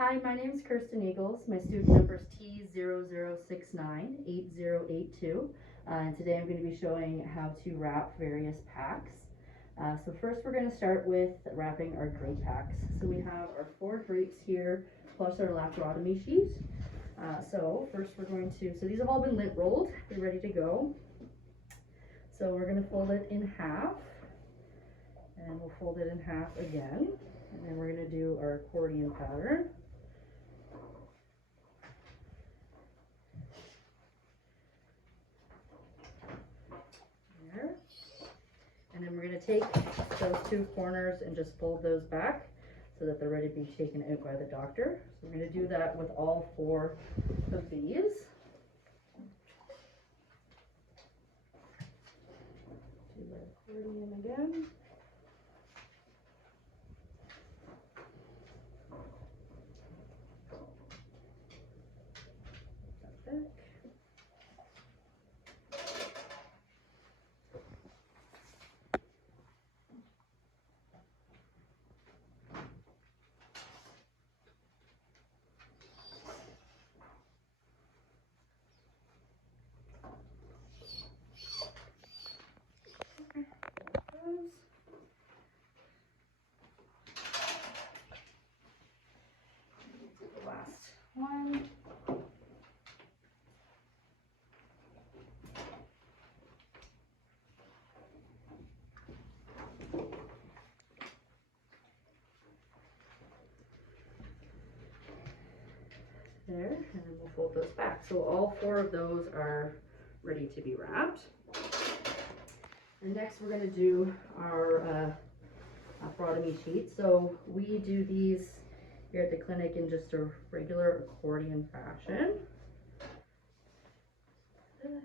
Hi, my name is Kirsten Eagles. My student number is T00698082. And today I'm going to be showing how to wrap various packs. So first we're going to start with wrapping our drape packs. So we have our 4 drapes here plus our laparotomy sheet. So first we're going to, so these have all been lint rolled. They're ready to go. So we're going to fold it in half. And we'll fold it in half again. And then we're going to do our accordion pattern. There. And then we're going to take those 2 corners and just fold those back so that they're ready to be taken out by the doctor. So we're going to do that with all 4 of these. Do the accordion again. Back. The last one. There, and then we'll fold those back. So all 4 of those are ready to be wrapped. And next we're going to do our laparotomy sheet. So we do these here at the clinic in just a regular accordion fashion. This.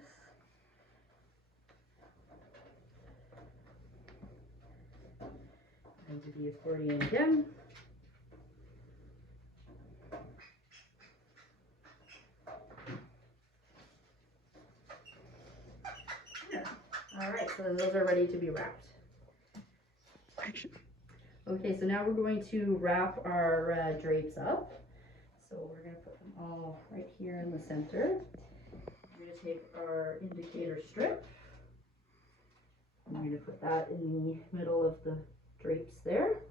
And do the accordion again. All right, so those are ready to be wrapped. Action. Okay, so now we're going to wrap our drapes up. So we're going to put them all right here in the center. We're going to take our indicator strip. I'm going to put that in the middle of the drapes there.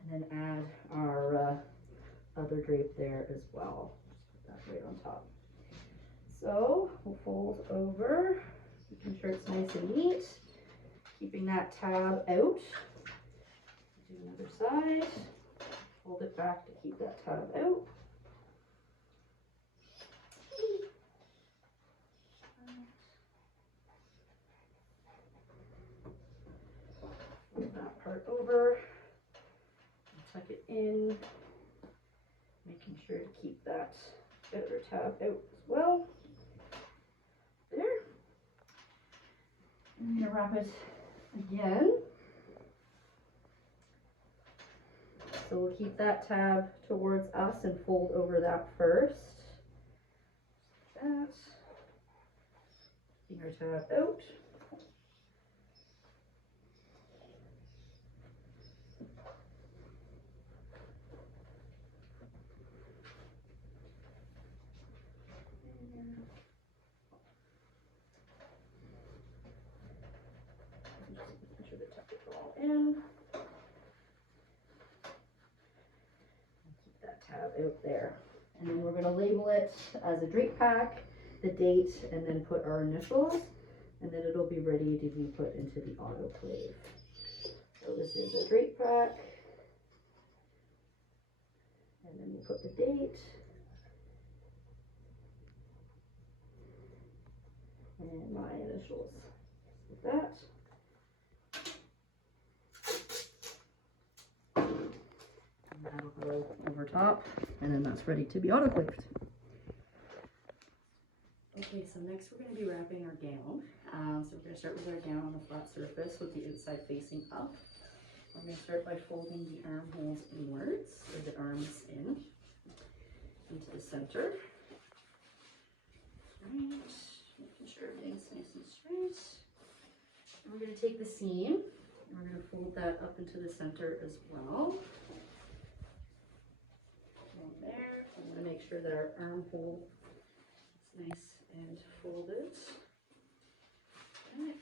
And then add our other drape there as well. Just put that right on top. So we'll fold over. Making sure it's nice and neat, keeping that tab out. Do another side, fold it back to keep that tab out. Fold that part over, tuck it in, making sure to keep that outer tab out as well. There. I'm going to wrap it again. So we'll keep that tab towards us and fold over that first. Like that. Keeping our tab out. Make sure to tuck it all in. Keep that tab out there. And then we're going to label it as a drape pack, the date, and then put our initials. And then it'll be ready to be put into the autoclave. So this is a drape pack. And then we'll put the date. And my initials. Like that. And that'll go over top, and then that's ready to be autoclaved. Okay, so next we're going to be wrapping our gown. So we're going to start with our gown on a flat surface with the inside facing up. We're going to start by folding the armholes inwards, or the arms into the center. Right, making sure everything's nice and straight. And we're going to take the seam and we're going to fold that up into the center as well. to make sure that our armhole is nice and folded. Right.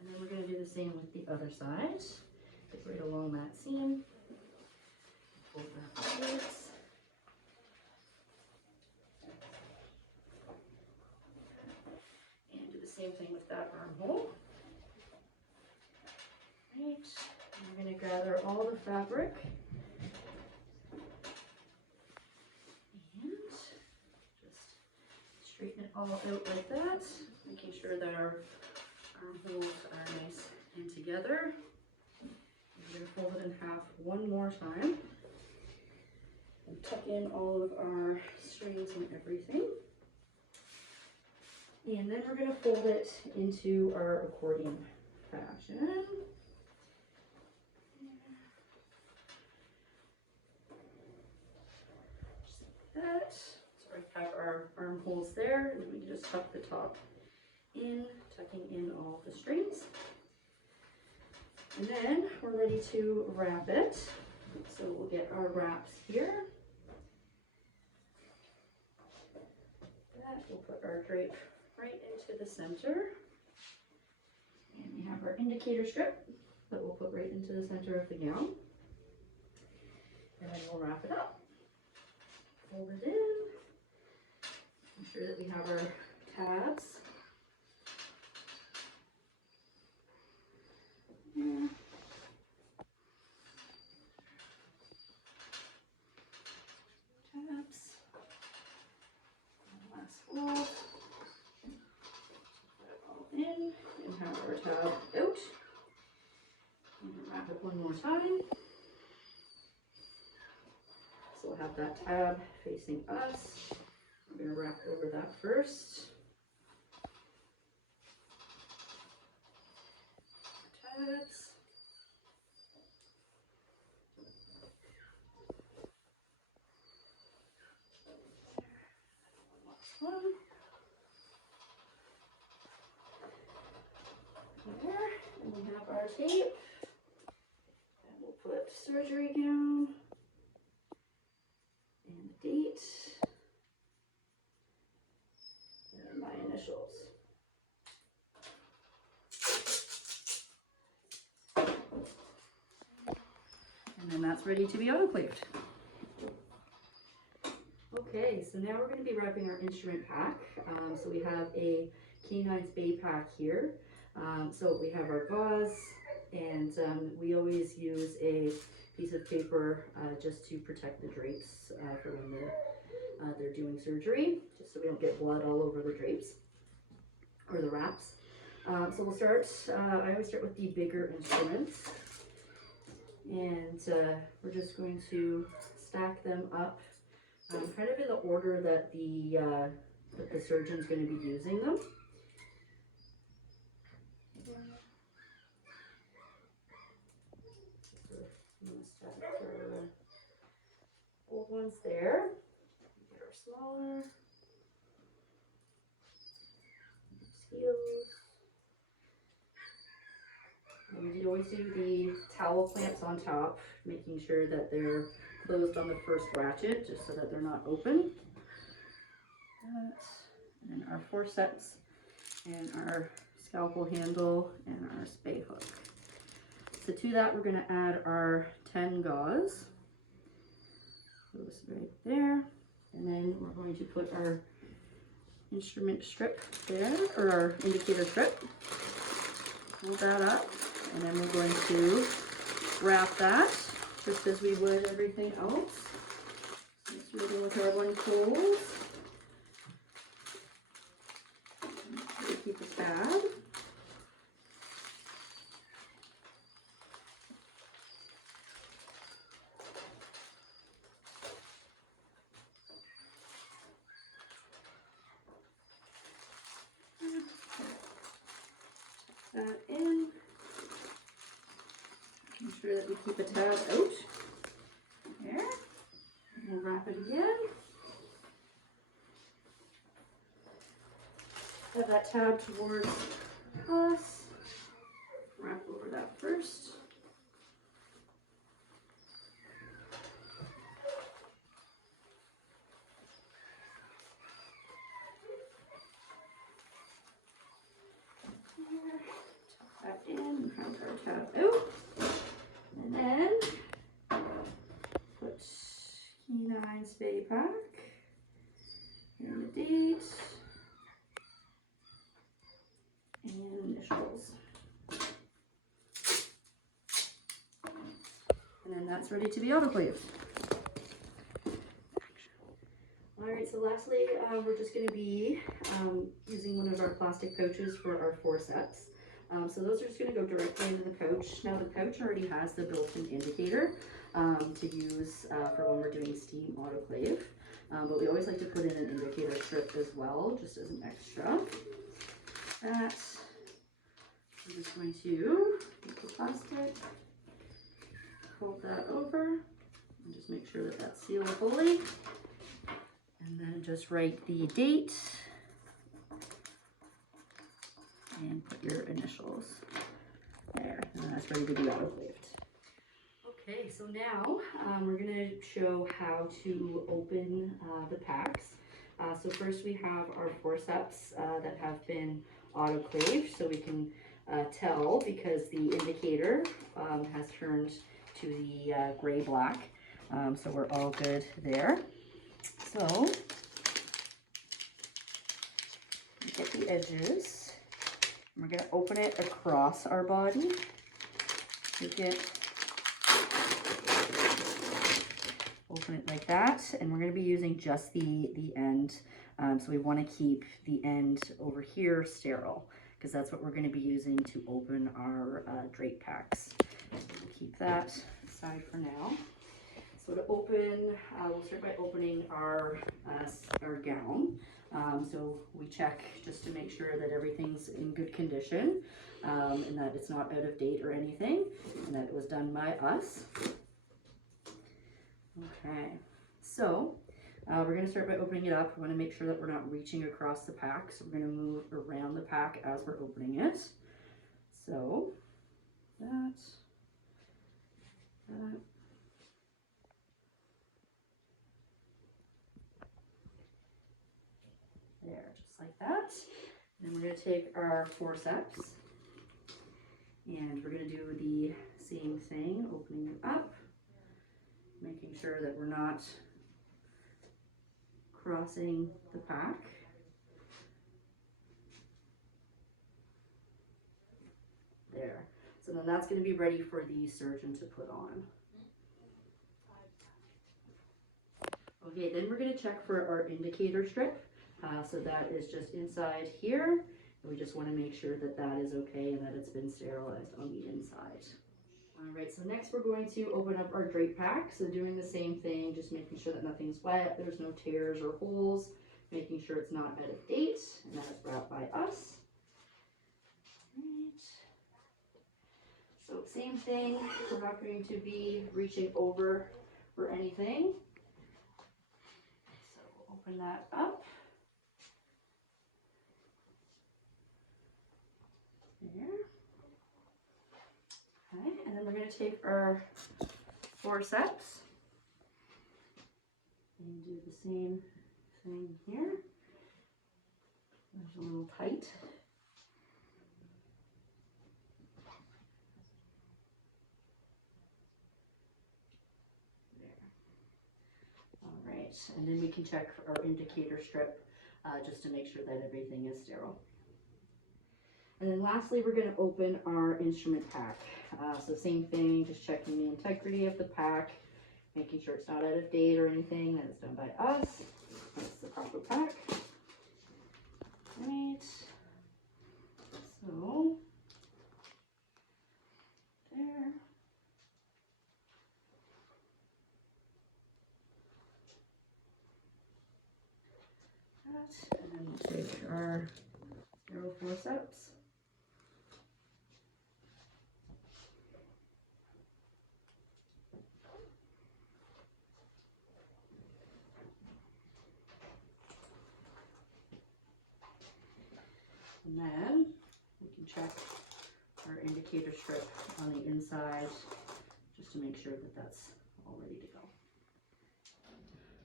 And then we're going to do the same with the other side. Get right along that seam. Fold that forwards. And do the same thing with that armhole. Right. And we're going to gather all the fabric. And just straighten it all out like that. Making sure that our armholes are nice and together. We're going to fold it in half one more time and tuck in all of our strings and everything. And then we're going to fold it into our accordion fashion. Just like that. So we have our armholes there, and then we can just tuck the top in, tucking in all the strings. And then we're ready to wrap it. So we'll get our wraps here. That we'll put our drape right into the center. And we have our indicator strip that we'll put right into the center of the gown. And then we'll wrap it up. Fold it in. Make sure that we have our tabs. Yeah. Tabs. And last fold. Put it all in and have our tab out. And wrap it one more time. So we'll have that tab facing us. We're going to wrap over that first. Tabs. One. There. And we have our tape. And we'll put surgery gown and the date and my initials. And then that's ready to be autoclaved. Okay, so now we're going to be wrapping our instrument pack. So we have a K9's Bay pack here. So we have our gauze, and we always use a piece of paper just to protect the drapes for when they're doing surgery, just so we don't get blood all over the drapes or the wraps. So we'll start, I always start with the bigger instruments, and we're just going to stack them up kind of in the order that the surgeon's going to be using them. Old ones there. Get our smaller seals. And we always do the towel clamps on top, making sure that they're closed on the first ratchet, just so that they're not open. And then our forceps and our scalpel handle and our spay hook. So to that, we're going to add our 10 gauze. Goes right there. And then we're going to put our instrument strip there, or our indicator strip. Hold that up. And then we're going to wrap that just as we would everything else. So just moving with our one fold. We keep a tab. That in. Make sure that we keep a tab out. There. We'll wrap it again. Have that tab towards us. Wrap over that first. have our tab out. And then put key 9 spay pack. And the date. And initials. And then that's ready to be autoclaved. Alright, so lastly, we're just going to be using one of our plastic pouches for our forceps. So those are just going to go directly into the pouch. Now the pouch already has the built-in indicator to use for when we're doing steam autoclave. But we always like to put in an indicator strip as well, just as an extra. That, I'm just going to take the plastic, fold that over, and just make sure that that's sealed fully. And then just write the date and put your initials there. And that's ready to be autoclaved. Okay, so now we're going to show how to open the packs. So first we have our forceps that have been autoclaved, so we can tell because the indicator has turned to the gray-black. So we're all good there. So, get the edges. We're going to open it across our body. Open it like that, and we're going to be using just the end. So we want to keep the end over here sterile, because that's what we're going to be using to open our drape packs. We'll keep that aside for now. So to open, we'll start by opening our gown. So we check just to make sure that everything's in good condition and that it's not out of date or anything, and that it was done by us. Okay, so we're going to start by opening it up. We want to make sure that we're not reaching across the pack, so we're going to move around the pack as we're opening it. So that. There, just like that. Then we're going to take our forceps and we're going to do the same thing, opening it up, making sure that we're not crossing the pack. There. So then that's going to be ready for the surgeon to put on. Okay, then we're going to check for our indicator strip. So that is just inside here. And we just want to make sure that that is okay and that it's been sterilized on the inside. All right, so next we're going to open up our drape pack. So doing the same thing, just making sure that nothing's wet, there's no tears or holes, making sure it's not out of date, and that is wrapped by us. Right. So same thing, we're not going to be reaching over for anything. So we'll open that up. There. Okay, and then we're going to take our forceps and do the same thing here. There's a little tight. There. All right, and then we can check our indicator strip just to make sure that everything is sterile. And then lastly, we're going to open our instrument pack. So same thing, just checking the integrity of the pack, making sure it's not out of date or anything, that it's done by us. That's the proper pack. Right. So, there. That. And then we'll take our sterile forceps. And then we can check our indicator strip on the inside just to make sure that that's all ready to go.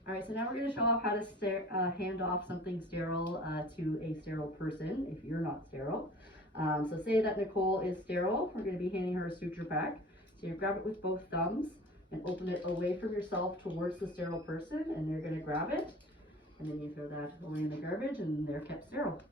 All right, so now we're going to show off how to hand off something sterile to a sterile person if you're not sterile. So say that Nicole is sterile, we're going to be handing her a suture pack. So you grab it with both thumbs and open it away from yourself towards the sterile person, and they're going to grab it, and then you throw that away in the garbage, and they're kept sterile.